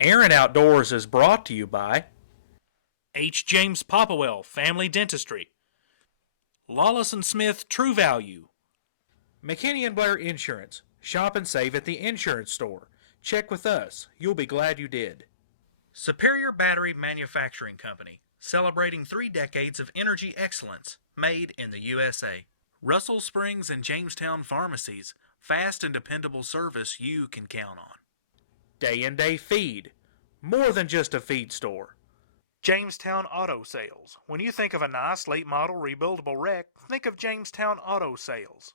Aaron Outdoors is brought to you by H. James Popplewell Family Dentistry, Lawless and Smith True Value, McKinney and Blair Insurance. Shop and save at the insurance store. Check with us. You'll be glad you did. Superior Battery Manufacturing Company, celebrating 3 decades of energy excellence, made in the USA. Russell Springs and Jamestown Pharmacies, fast and dependable service you can count on. Day and Day Feed. More than just a feed store. Jamestown Auto Sales. When you think of a nice late model rebuildable wreck, think of Jamestown Auto Sales.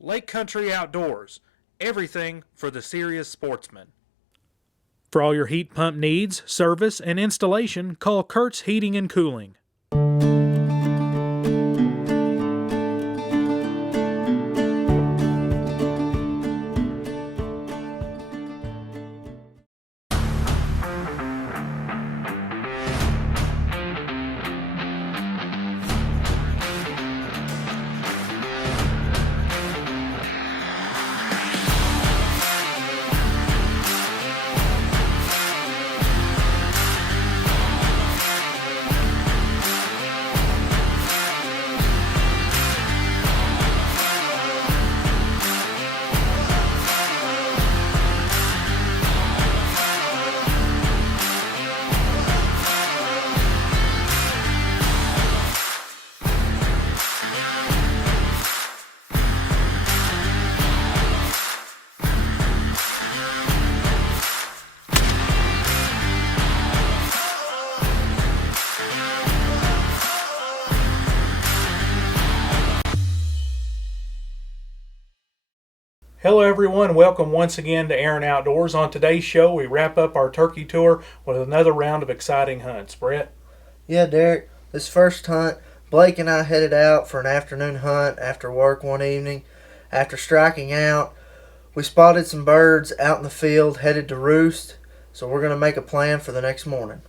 Lake Country Outdoors. Everything for the serious sportsman. For all your heat pump needs, service, and installation, call Kurt's Heating and Cooling. Hello, everyone. Welcome once again to Aaron Outdoors. On today's show, we wrap up our turkey tour with another round of exciting hunts. Brett? Yeah, Derek. This first hunt, Blake and I headed out for an afternoon hunt after work one evening. After striking out, we spotted some birds out in the field headed to roost, so we're going to make a plan for the next morning.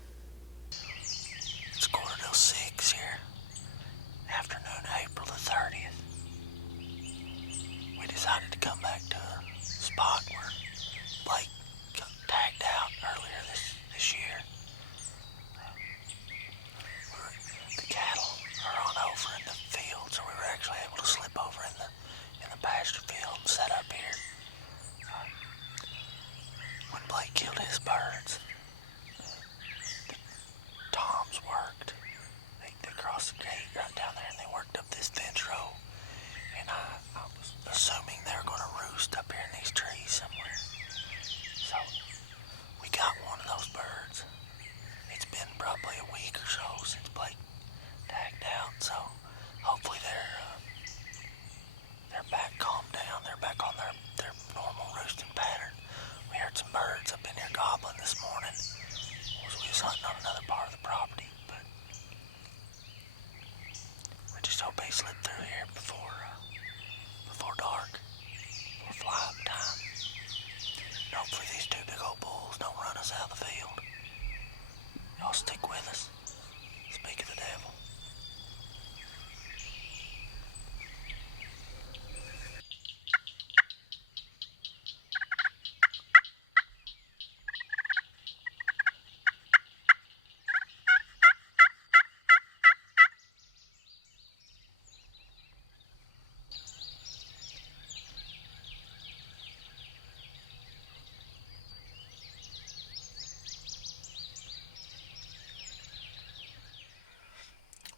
It's 5:45 here, afternoon, April the 30th. We decided to come back to a spot where Blake got tagged out earlier this year. The cattle are on over in the field, so we were actually able to slip over in the pasture field and set up here. When Blake killed his birds, the toms worked. They crossed the gate right down there and they worked up this fence row. And I was assuming they were going to roost up here in these trees somewhere. So we got one of those birds. It's been probably a week or so since Blake tagged out, so hopefully they're back calmed down. They're back on their normal roosting pattern. We heard some birds up in here gobbling this morning as we was hunting on another part of the property, but we just hope they slip through here before dark, before fly-up time. And hopefully these two big old bulls don't run us out of the field. Y'all stick with us. Speak of the devil.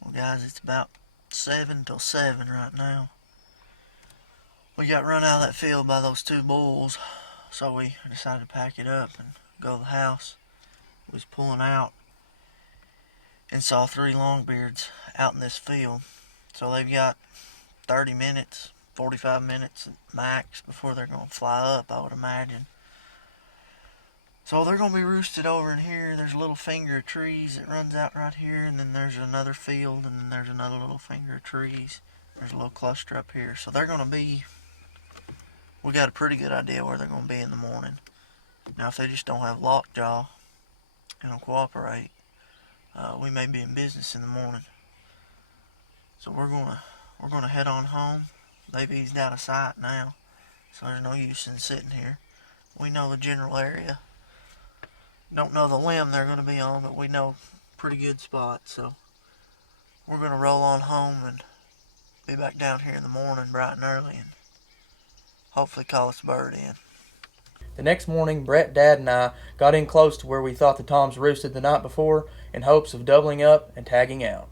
Well, guys, it's about 7 till 7 right now. We got run out of that field by those two bulls, so we decided to pack it up and go to the house. We was pulling out and saw 3 longbeards out in this field. So they've got 30 minutes, 45 minutes max before they're going to fly up, I would imagine. So they're going to be roosted over in here. There's a little finger of trees that runs out right here, and then there's another field, and then there's another little finger of trees. There's a little cluster up here. So they're going to be, we got a pretty good idea where they're going to be in the morning. Now if they just don't have lockjaw and don't cooperate, we may be in business in the morning. So we're gonna head on home. They've eased out of sight now, so there's no use in sitting here. We know the general area Don't know the limb they're going to be on, but we know pretty good spots. So we're going to roll on home and be back down here in the morning bright and early and hopefully call us a bird in. The next morning, Brett, Dad, and I got in close to where we thought the toms roosted the night before in hopes of doubling up and tagging out.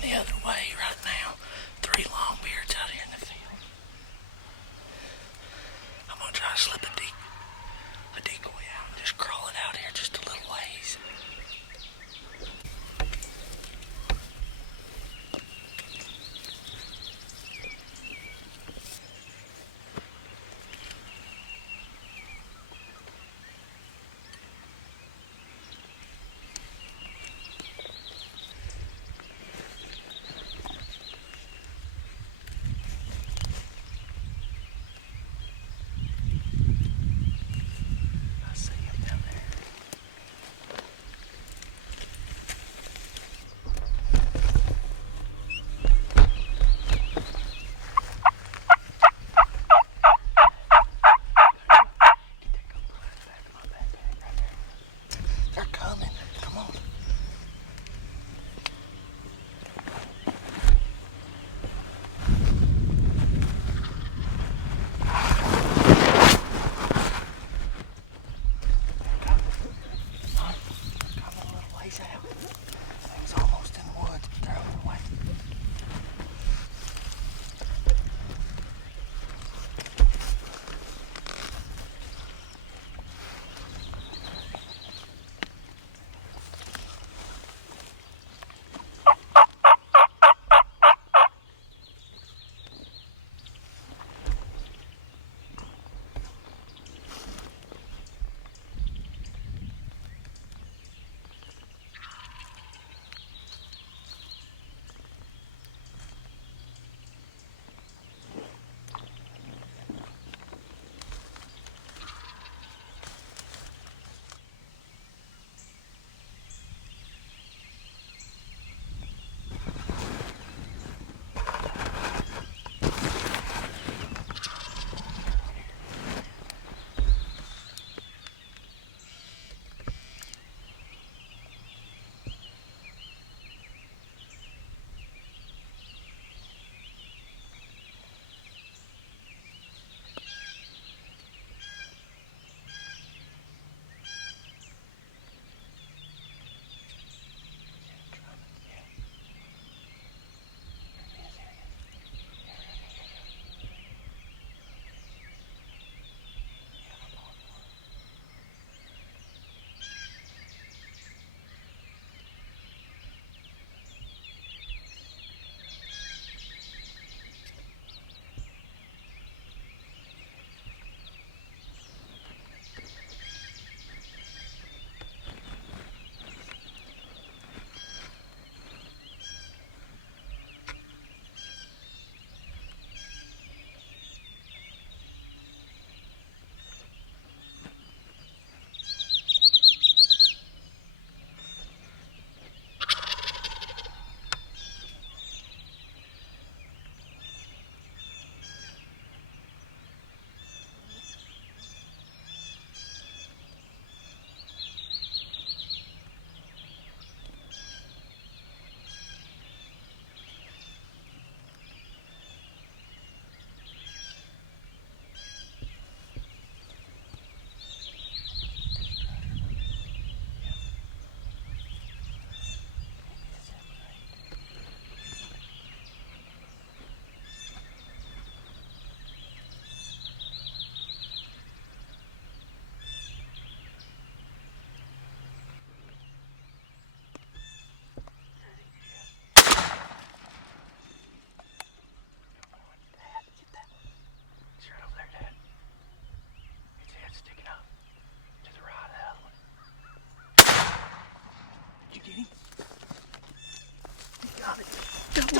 The other way right now. 3 long beards out here in the field. I'm gonna try to slip a decoy out and just crawl it out here just a little ways.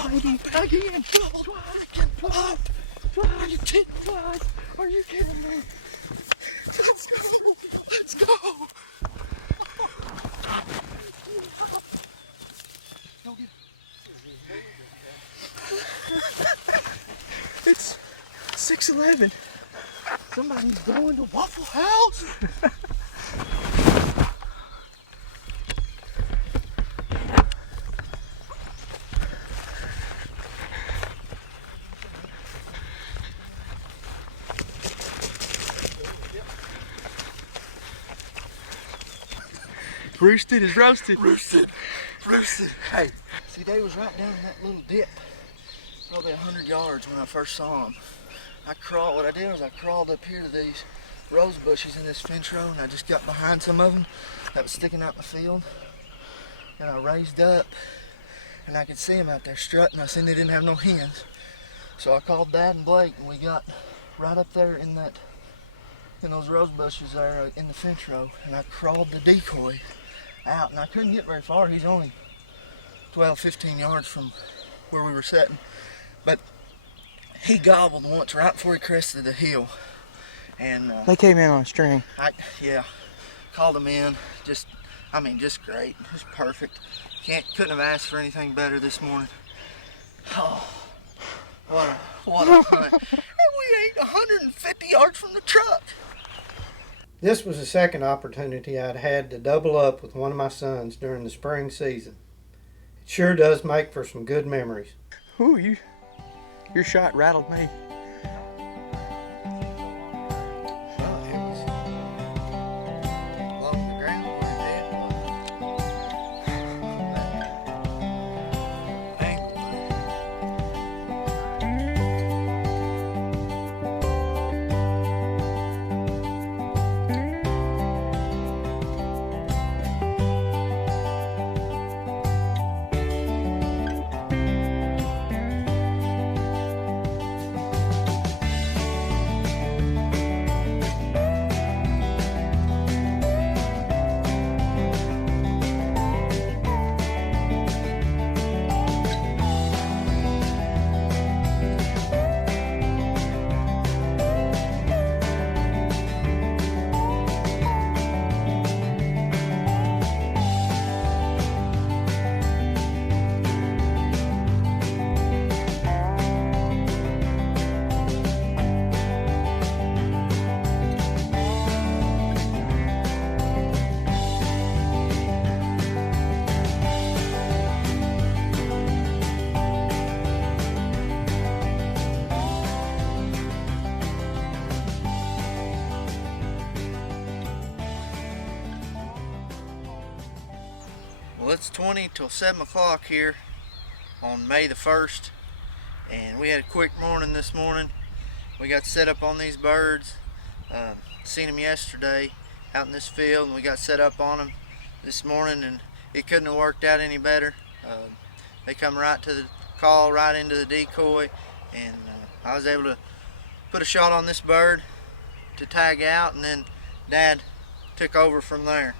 baby. Again. Twice. Are you kidding? Twice. Are you kidding me? Let's go. Let's go. It's 6:11. Somebody's going to Waffle House. Roosted is roasted. Roosted. Hey, see, they was right down in that little dip, probably 100 yards when I first saw them. What I did was I crawled up here to these rose bushes in this fence row, and I just got behind some of them that was sticking out in the field, and I raised up, and I could see them out there strutting. I seen they didn't have no hens, so I called Dad and Blake, and we got right up there in those rose bushes there in the fence row, and I crawled the decoy out, and I couldn't get very far. He's only 12, 15 yards from where we were sitting, but he gobbled once right before he crested the hill, and They came in on a string. Called him in. Just great. Just perfect. Couldn't have asked for anything better this morning. Oh, what a hunt! And we ain't 150 yards from the truck. This was the second opportunity I'd had to double up with one of my sons during the spring season. It sure does make for some good memories. Ooh, your shot rattled me. Well, it's 20 till 7 o'clock here on May the 1st, and we had a quick morning this morning. We got set up on these birds. Seen them yesterday out in this field, and we got set up on them this morning, and it couldn't have worked out any better. They come right to the call, right into the decoy, and I was able to put a shot on this bird to tag out, and then Dad took over from there.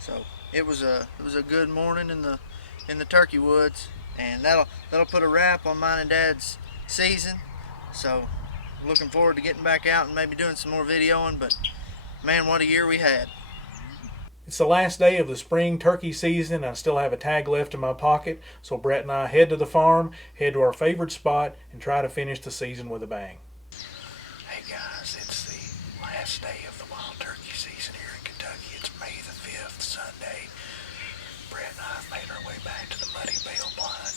So it was a good morning in the turkey woods, and that'll put a wrap on mine and Dad's season. So looking forward to getting back out and maybe doing some more videoing, but man, what a year we had. It's the last day of the spring turkey season. I still have a tag left in my pocket, so Brett and I head to the farm, head to our favorite spot, and try to finish the season with a bang. Hey guys, it's the last day of the wild turkey season here in Kentucky. It's May the 5th, Sunday. Brett and I have made our way back to the muddy bale blind.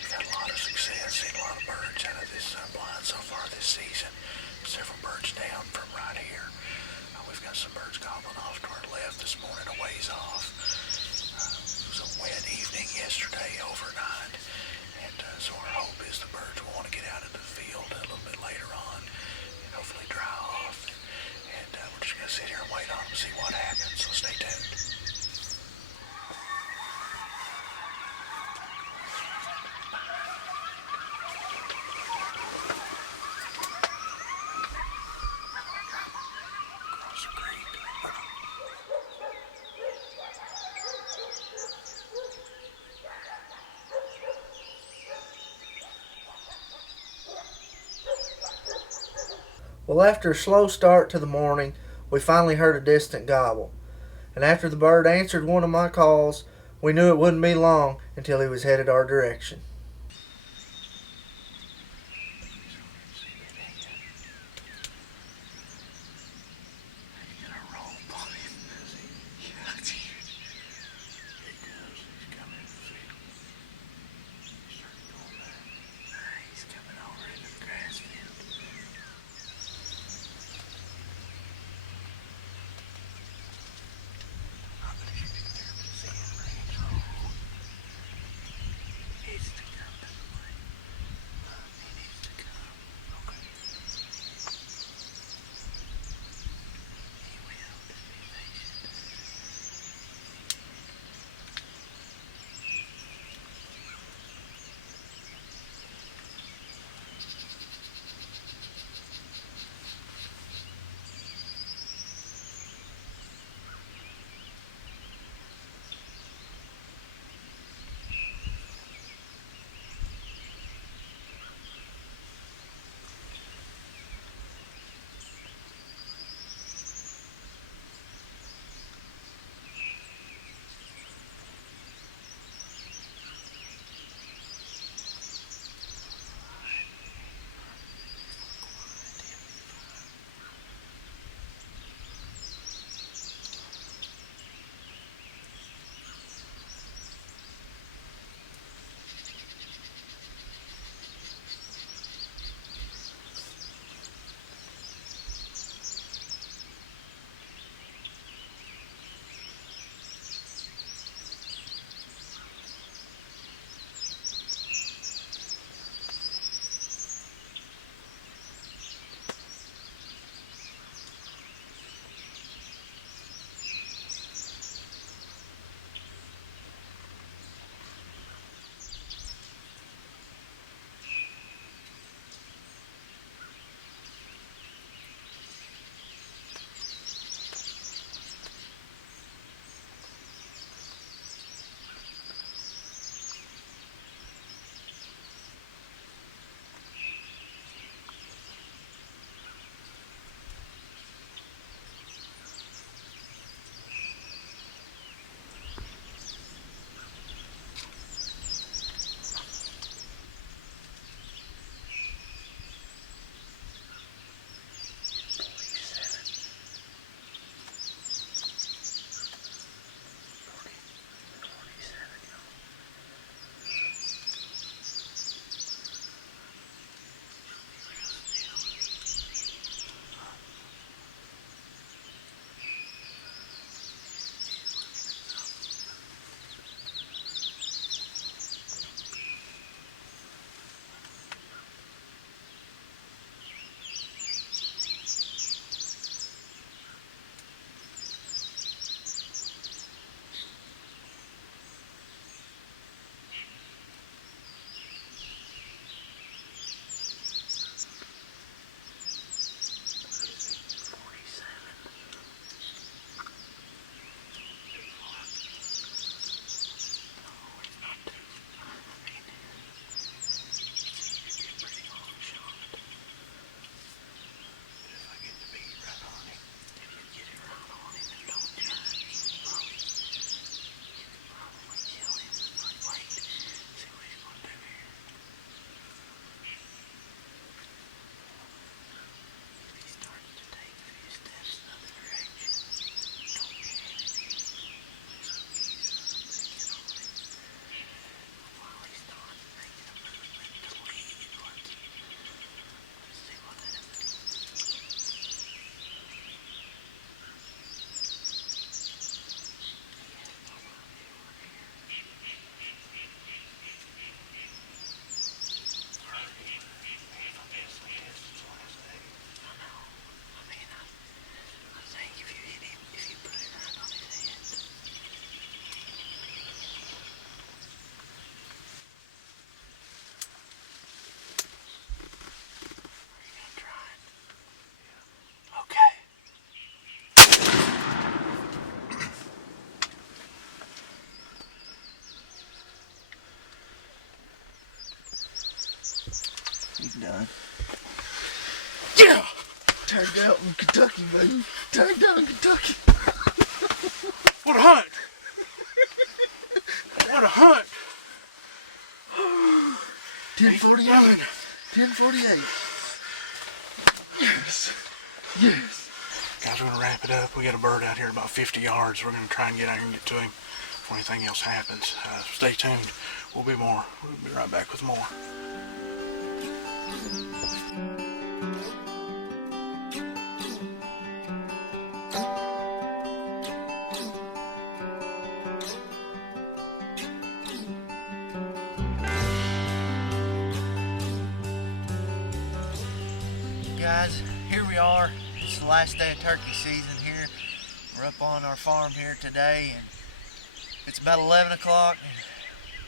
We've had a lot of success, seen a lot of birds out of this blind so far this season. Several birds down from right here. We've got some birds gobbling off to our left this morning, a ways off. It was a wet evening yesterday, overnight, and so our hope is the birds will want to get out into the field a little bit later on and hopefully dry off. And we're just going to sit here and wait on them and see what happens, so stay tuned. Well, after a slow start to the morning, we finally heard a distant gobble, and after the bird answered one of my calls, we knew it wouldn't be long until he was headed our direction. You done? Yeah! Tagged out in Kentucky, baby. Tagged out in Kentucky. What a hunt! What a hunt! 10:48. 10:48. Yes. Yes. Guys, we're going to wrap it up. We got a bird out here about 50 yards. We're going to try and get out here and get to him before anything else happens. Stay tuned. We'll be right back with more. Guys, here we are. It's the last day of turkey season here. We're up on our farm here today, and it's about 11 o'clock.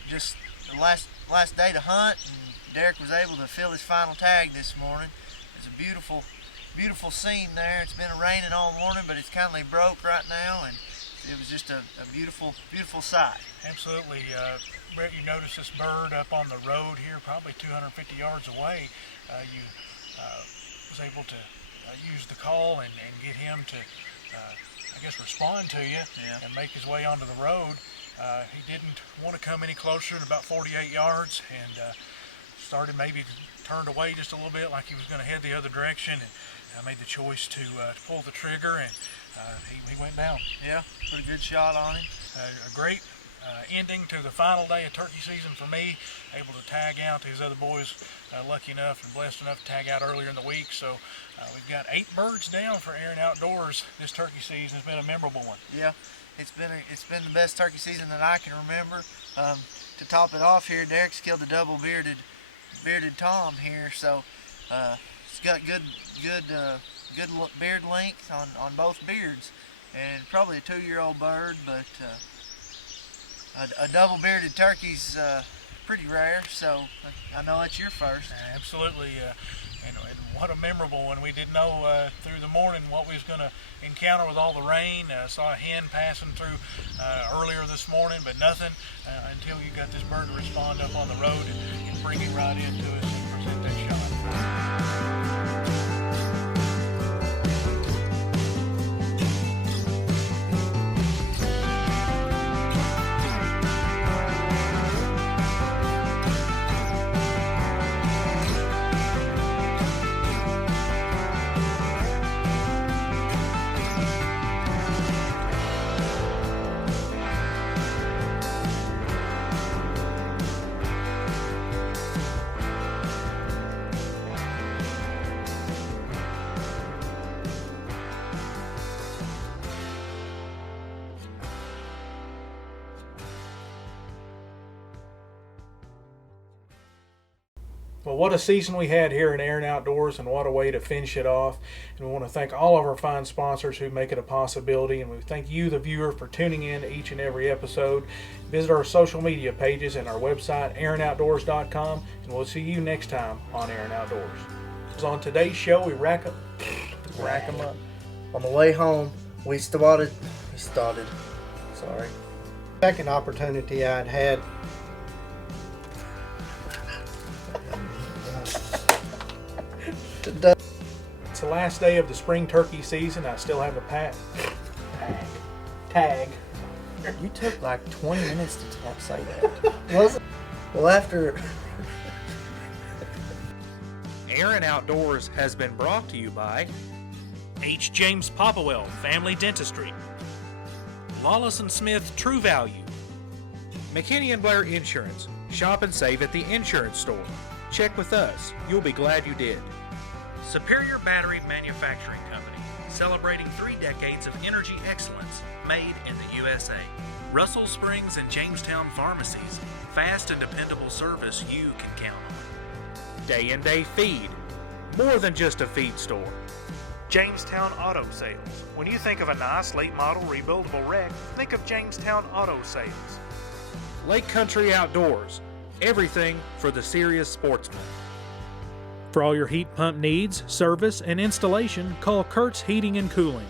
Just the last day to hunt, and Derek was able to fill his final tag this morning. It's a beautiful scene there. It's been raining all morning, but it's kind of broke right now, and it was just a beautiful sight. Absolutely. Brett, you noticed this bird up on the road here, probably 250 yards away. You was able to use the call and get him to, I guess, respond to you and make his way onto the road. He didn't want to come any closer than about 48 yards and started maybe turned away just a little bit like he was going to head the other direction, and made the choice to pull the trigger, and he went down. Yeah, put a good shot on him. A great ending to the final day of turkey season for me. Able to tag out to his other boys, lucky enough and blessed enough to tag out earlier in the week. So we've got 8 birds down for Aaron Outdoors. This turkey season has been a memorable one. Yeah, it's been the best turkey season that I can remember. To top it off here, Derek's killed a double bearded tom here, so it's got good beard length on both beards, and probably a 2-year-old bird, but a double bearded turkey's pretty rare, so I know it's your first. Absolutely, and what a memorable one. We didn't know through the morning what we was going to encounter with all the rain. Saw a hen passing through earlier this morning, but nothing until you got this bird to respond up on the road and bring it right into us and present that shot. Well, what a season we had here at Aaron Outdoors, and what a way to finish it off. And we want to thank all of our fine sponsors who make it a possibility, and we thank you, the viewer, for tuning in to each and every episode. Visit our social media pages and our website, aaronoutdoors.com, and we'll see you next time on Aaron Outdoors. On today's show, we rack 'em up. On the way home, we started. Second opportunity I'd had. It's the last day of the spring turkey season. I still have a tag. You took like 20 minutes to say that. Was it? Well, after Aaron Outdoors has been brought to you by H. James Popplewell Family Dentistry, Lawless & Smith True Value, McKinney & Blair Insurance. Shop and save at the insurance store. Check with us. You'll be glad you did. Superior Battery Manufacturing Company, celebrating 3 decades of energy excellence made in the USA. Russell Springs and Jamestown Pharmacies, fast and dependable service you can count on. Day and Day Feed, more than just a feed store. Jamestown Auto Sales. When you think of a nice late model rebuildable wreck, think of Jamestown Auto Sales. Lake Country Outdoors, everything for the serious sportsman. For all your heat pump needs, service, and installation, call Kurt's Heating and Cooling.